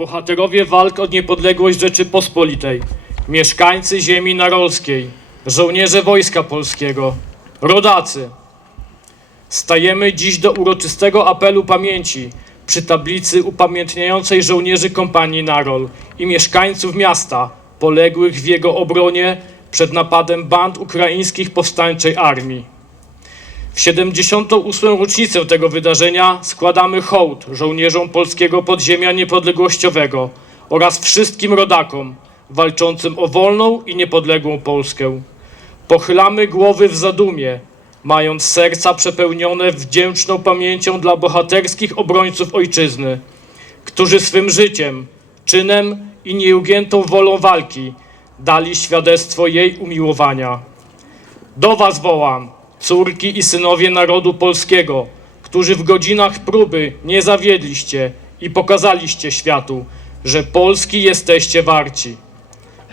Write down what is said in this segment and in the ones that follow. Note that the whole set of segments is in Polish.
Bohaterowie walk o niepodległość Rzeczypospolitej, mieszkańcy ziemi narolskiej, żołnierze Wojska Polskiego, rodacy. Stajemy dziś do uroczystego apelu pamięci przy tablicy upamiętniającej żołnierzy kompanii Narol i mieszkańców miasta poległych w jego obronie przed napadem band ukraińskich powstańczej armii. W 78. rocznicę tego wydarzenia składamy hołd żołnierzom polskiego podziemia niepodległościowego oraz wszystkim rodakom walczącym o wolną i niepodległą Polskę. Pochylamy głowy w zadumie, mając serca przepełnione wdzięczną pamięcią dla bohaterskich obrońców ojczyzny, którzy swym życiem, czynem i nieugiętą wolą walki dali świadectwo jej umiłowania. Do Was wołam, córki i synowie narodu polskiego, którzy w godzinach próby nie zawiedliście i pokazaliście światu, że Polski jesteście warci.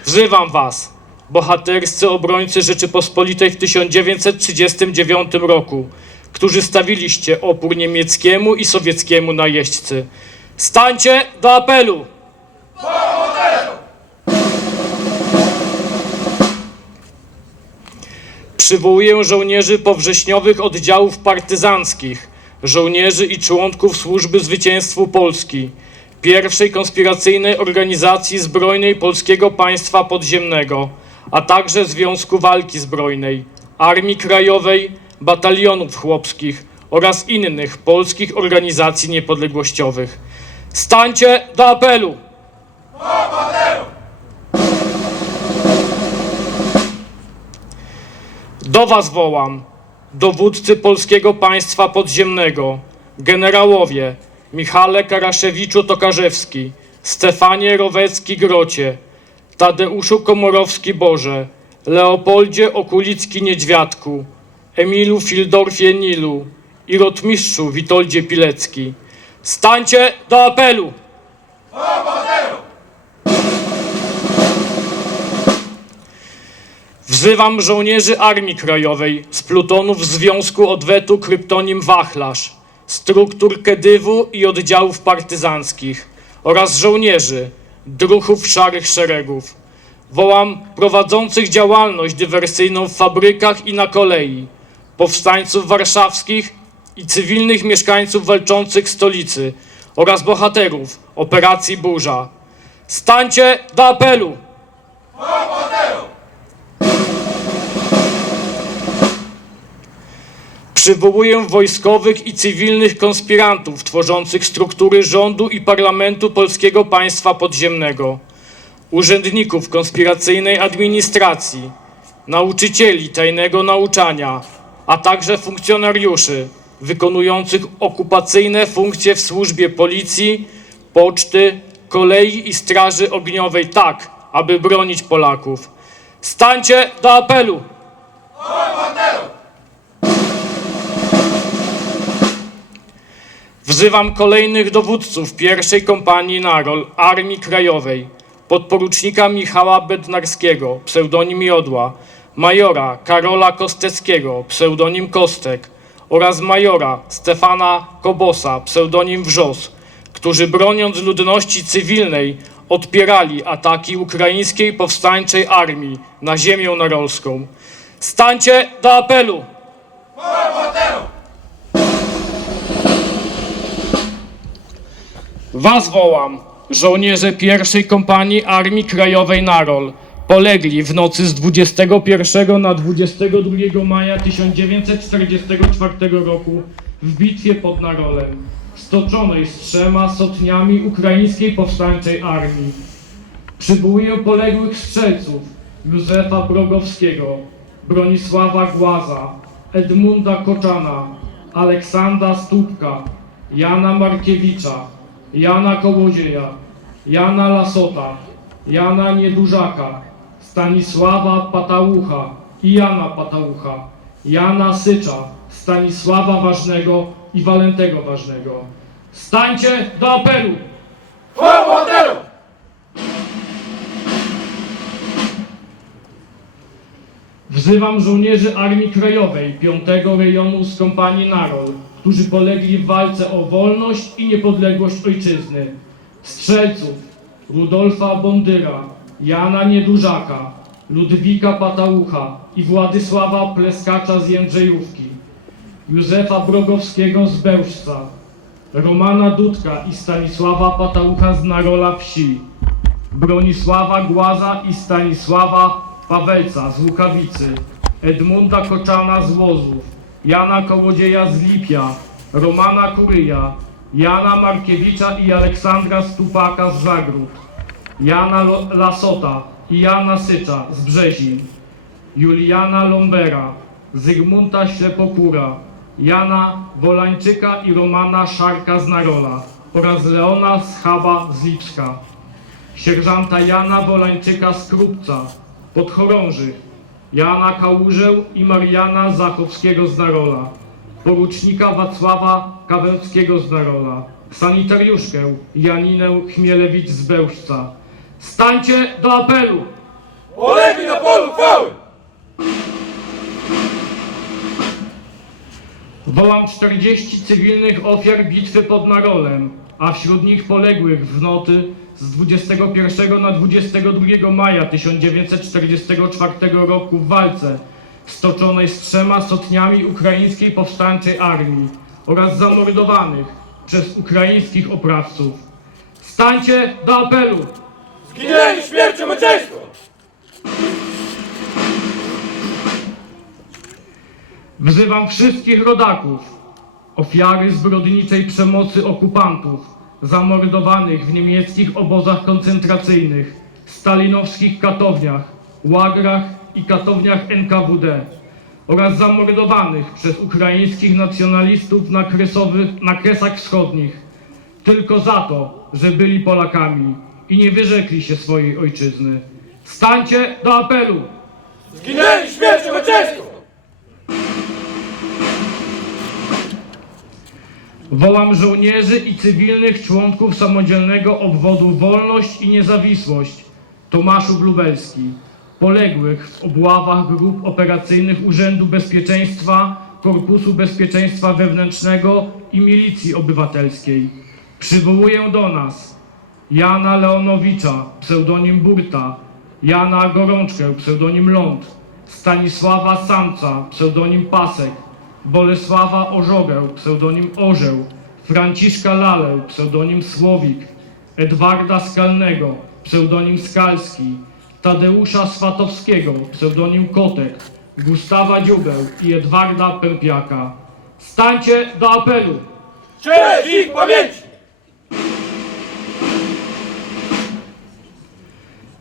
Wzywam Was, bohaterscy obrońcy Rzeczypospolitej w 1939 roku, którzy stawiliście opór niemieckiemu i sowieckiemu najeźdźcy. Stańcie do apelu! Przywołuję żołnierzy powrześniowych oddziałów partyzanckich, żołnierzy i członków Służby Zwycięstwu Polski, pierwszej konspiracyjnej organizacji zbrojnej Polskiego Państwa Podziemnego, a także Związku Walki Zbrojnej, Armii Krajowej, Batalionów Chłopskich oraz innych polskich organizacji niepodległościowych. Stańcie do apelu! Do was wołam, dowódcy polskiego państwa podziemnego, generałowie Michale Karaszewiczu-Tokarzewski, Stefanie Rowecki-Grocie, Tadeuszu Komorowski-Boże, Leopoldzie Okulicki-Niedźwiadku, Emilu Fildorfie-Nilu i rotmistrzu Witoldzie Pilecki. Stańcie do apelu! Wzywam żołnierzy Armii Krajowej z plutonów Związku Odwetu Kryptonim Wachlarz, struktur Kedywu i oddziałów partyzanckich oraz żołnierzy druhów Szarych Szeregów. Wołam prowadzących działalność dywersyjną w fabrykach i na kolei, powstańców warszawskich i cywilnych mieszkańców walczących stolicy oraz bohaterów operacji Burza. Stańcie do apelu! Przywołuję wojskowych i cywilnych konspirantów tworzących struktury rządu i parlamentu polskiego państwa podziemnego, urzędników konspiracyjnej administracji, nauczycieli tajnego nauczania, a także funkcjonariuszy wykonujących okupacyjne funkcje w służbie policji, poczty, kolei i straży ogniowej tak, aby bronić Polaków. Stańcie do apelu! Wzywam kolejnych dowódców pierwszej kompanii Narol Armii Krajowej, podporucznika Michała Bednarskiego, pseudonim Jodła, majora Karola Kosteckiego, pseudonim Kostek oraz majora Stefana Kobosa, pseudonim Wrzos, którzy broniąc ludności cywilnej odpierali ataki ukraińskiej powstańczej armii na ziemię narolską. Stańcie do apelu! Was wołam, żołnierze pierwszej kompanii Armii Krajowej Narol, polegli w nocy z 21 na 22 maja 1944 roku w bitwie pod Narolem, stoczonej z trzema sotniami ukraińskiej powstańczej armii. Przywołuję poległych strzelców Józefa Brogowskiego, Bronisława Głaza, Edmunda Koczana, Aleksandra Stupka, Jana Markiewicza, Jana Kołodzieja, Jana Lasota, Jana Niedużaka, Stanisława Patałucha i Jana Patałucha, Jana Sycza, Stanisława Ważnego i Walentego Ważnego. Stańcie do apelu! Wzywam żołnierzy Armii Krajowej 5 rejonu z kompanii Narol, którzy polegli w walce o wolność i niepodległość ojczyzny. strzelców Rudolfa Bondyra, Jana Niedużaka, Ludwika Patałucha i Władysława Pleskacza z Jędrzejówki, Józefa Brogowskiego z Bełżca, Romana Dudka i Stanisława Patałucha z Narola Wsi, Bronisława Głaza i Stanisława Pawelca z Łukawicy, Edmunda Koczana z Łozów, Jana Kołodzieja z Lipia, Romana Kuryja, Jana Markiewicza i Aleksandra Stupaka z Zagród, Jana Lasota i Jana Sycza z Brzezin, Juliana Lombera, Zygmunta Ślepokura, Jana Wolańczyka i Romana Szarka z Narola oraz Leona Schaba z Lipska sierżanta Jana Wolańczyka z Krupca, podchorążych, Jana Kałużę i Mariana Zachowskiego z Narola, porucznika Wacława Kawęckiego z Narola, sanitariuszkę Janinę Chmielewicz z Bełżca. Stańcie do apelu! Polegli na polu chwały! Wołam 40 cywilnych ofiar bitwy pod Narolem, a wśród nich poległych w noty z 21 na 22 maja 1944 roku w walce stoczonej z trzema sotniami ukraińskiej powstańczej armii oraz zamordowanych przez ukraińskich oprawców. Stańcie do apelu! Zginęli śmiercią męczeństwo! Wzywam wszystkich rodaków, ofiary zbrodniczej przemocy okupantów, zamordowanych w niemieckich obozach koncentracyjnych, stalinowskich katowniach, łagrach i katowniach NKWD oraz zamordowanych przez ukraińskich nacjonalistów na, na Kresach Wschodnich tylko za to, że byli Polakami i nie wyrzekli się swojej ojczyzny. Stańcie do apelu! Zginęli śmiercią męczeństwo! Wołam żołnierzy i cywilnych członków samodzielnego obwodu Wolność i Niezawisłość Tomaszów Lubelski, poległych w obławach grup operacyjnych Urzędu Bezpieczeństwa, Korpusu Bezpieczeństwa Wewnętrznego i Milicji Obywatelskiej. Przywołuję do nas Jana Leonowicza, pseudonim Burta, Jana Gorączkę, pseudonim Ląd, Stanisława Samca, pseudonim Pasek, Bolesława Ożogę, pseudonim Orzeł, Franciszka Lalę, pseudonim Słowik, Edwarda Skalnego, pseudonim Skalski, Tadeusza Swatowskiego, pseudonim Kotek, Gustawa Dziubeł i Edwarda Pępiaka. Stańcie do apelu! Cześć ich pamięci!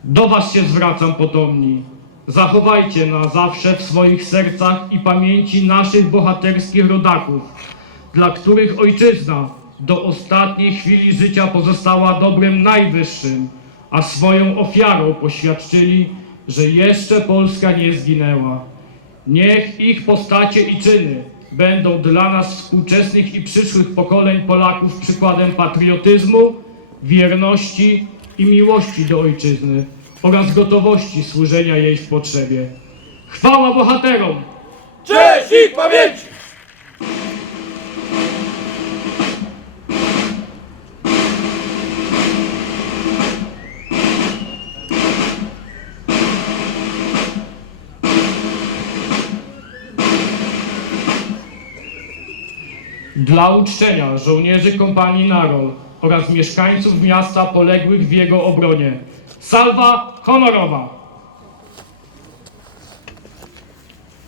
Do was się zwracam potomni. Zachowajcie na zawsze w swoich sercach i pamięci naszych bohaterskich rodaków, dla których ojczyzna do ostatniej chwili życia pozostała dobrem najwyższym, a swoją ofiarą poświadczyli, że jeszcze Polska nie zginęła. Niech ich postacie i czyny będą dla nas współczesnych i przyszłych pokoleń Polaków przykładem patriotyzmu, wierności i miłości do ojczyzny oraz gotowości służenia jej w potrzebie. Chwała bohaterom! Cześć ich pamięci! Dla uczczenia żołnierzy kompanii Narol oraz mieszkańców miasta poległych w jego obronie. Salwa honorowa!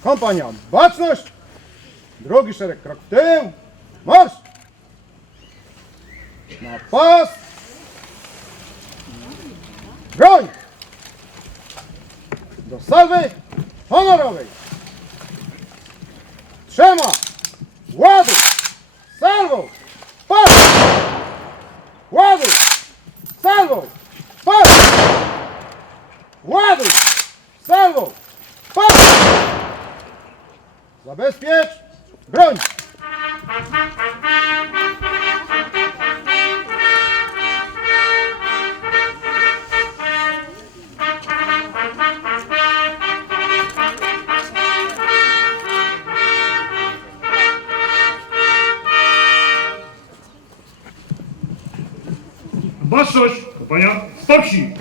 Kompania, baczność! Drugi szereg, krok w tył! Marsz! Na pas! Broń! Do salwy honorowej! Trzema! Zabezpiecz! Broń! Baczność! Kompania, spokój!